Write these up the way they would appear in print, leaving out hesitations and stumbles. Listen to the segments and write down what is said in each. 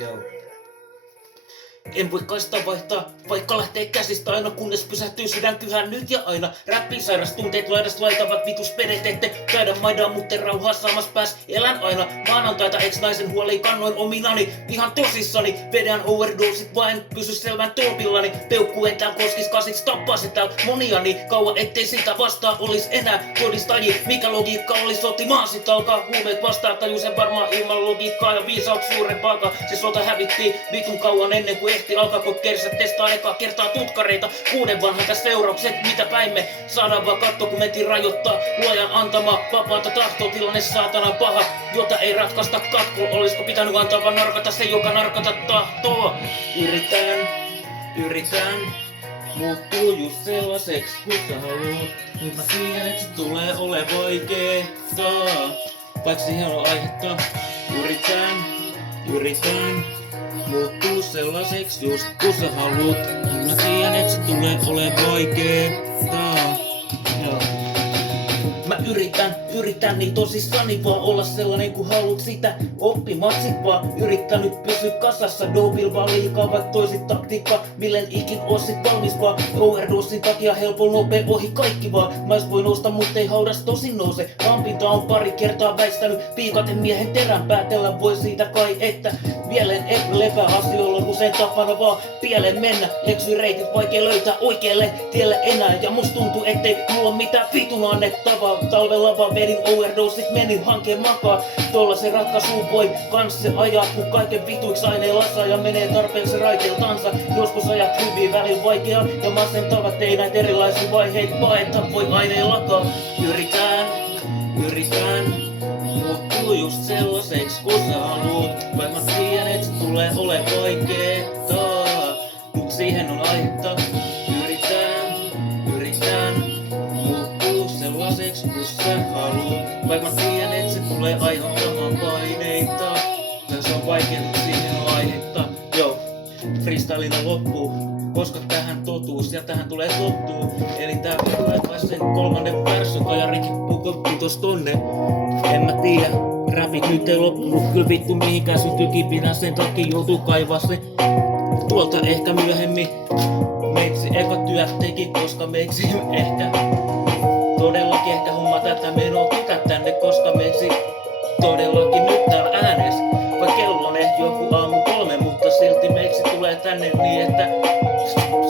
Joo. En voi kaista vaihtaa, vaikka lähtee käsistä aina, kunnes pysähtyy sydänkyhän nyt ja aina. Räppisairas-tunteet laidasta laitavat vitus pedet, ette käydä maidaan, mutten rauhaa saamassa pääs. Elän aina maanantaita, ex-naisen huoliin kannoin ominani. Ihan tosissani, vedän overdosit, vain pysy selvän tolpillani. Peukku entään koskis kasits, tappaa täällä moniani. Kauan ettei sitä vastaa olis enää todistaji. Mikä logiikka olis sotimaan, sit alkaa huumeet vastaa. Taju sen varmaan ilman logiikkaa ja viisaut suurempaakaan. Se sota hävittiin vitun kauan ennen kuin ehti alkaa kokkeerissa testaa ekaa kertaa tutkareita. 6 vanhalta seuraukset, mitä päin me saadaan vaan katto, kun metin rajoittaa. Luojan antama vapaata tahtoa, tilanne saatana paha, jota ei ratkaista katkolla. Olisiko pitänyt antaa vaan narkata se, joka narkata tahtoo? Yritän muuttuu just sellaiseks, kun sä haluut. Nyt mä tiedän, et se tulee ole vaikeeta, vaik siihen on aihetta. Yritän muuttuu sellaiseks just kun sä haluut. Nyt mä tiedän, et se tulee ole vaikeeta. Joo. Mä yritän niin tosissani vaan olla sellainen kun haluut sitä. Oppimatsit vaan yrittänyt pysyä kasassa. Dopil vaan liikaa vaik toisit taktiikkaa. Millen ikin oot sit valmis vaan. Overdosin takia helppo nopee ohi kaikki vaan. Mä voi nousta mut ei haudas tosin nouse. Vampinta on pari kertaa väistänyt. Piikaten miehen terän päätellä voi siitä kai että. Mielen lepää asioilla on usein tapana vaan pieleen mennä. Eksy reitit vaikea löytää oikealle tielle enää. Ja musta tuntuu ettei mulla mitään vitun annettavaa. Talvella vaan vedin overdosit, menin hankeen makaa. Tuolla se ratkaisu voi kans se ajaa, kun kaiken vituiks aineen lasaa ja menee tarpeeksi raiteiltansa. Joskus ajat hyvin, välillä vaikeaa ja masentavat, ei näitä erilaisia vaiheita paeta voi aineen lakaa. Yritän muuttuu just sellaiseks kun sä haluut. Vaik mä tiedän et se tulee ole vaikeeta, mut siihen on aihetta. Yritän muuttuu sellaiseks kun sä haluut. Vaik mä tiedän et se tulee aiheuttamaan paineita. Se on vaikea, mut siihen on aihetta. Joo, freestylina loppuu, koska tähän totuus ja tähän tulee tottuu. Eli tää tulee sen 3. värsyn, kajarikin pukottiin tos tonne. En mä tiedä, räpit nyt ei loppunut, kyllä vittu mihinkään syttyy kipinä, sen takia joutuu kaivaa se tuolta ehkä myöhemmin. Meitsi eka työt teki, koska meiksi ehkä todellakin ehkä homma tätä menoa pitää tänne, koska meiksi todellakin nyt täällä äänes. Vai kello on ehkä joku aamu 3, mutta silti meiksi tulee tänne niin, että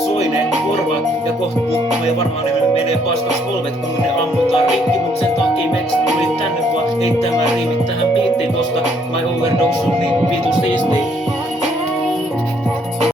soine korvat ja kohta ja varmaan ne menee paskaks polvet, kun ne ammutaan rikki, mut sen takia meiksi tuli tänne vaan heittämään riimit tähän biittiin, koska my overdose on niin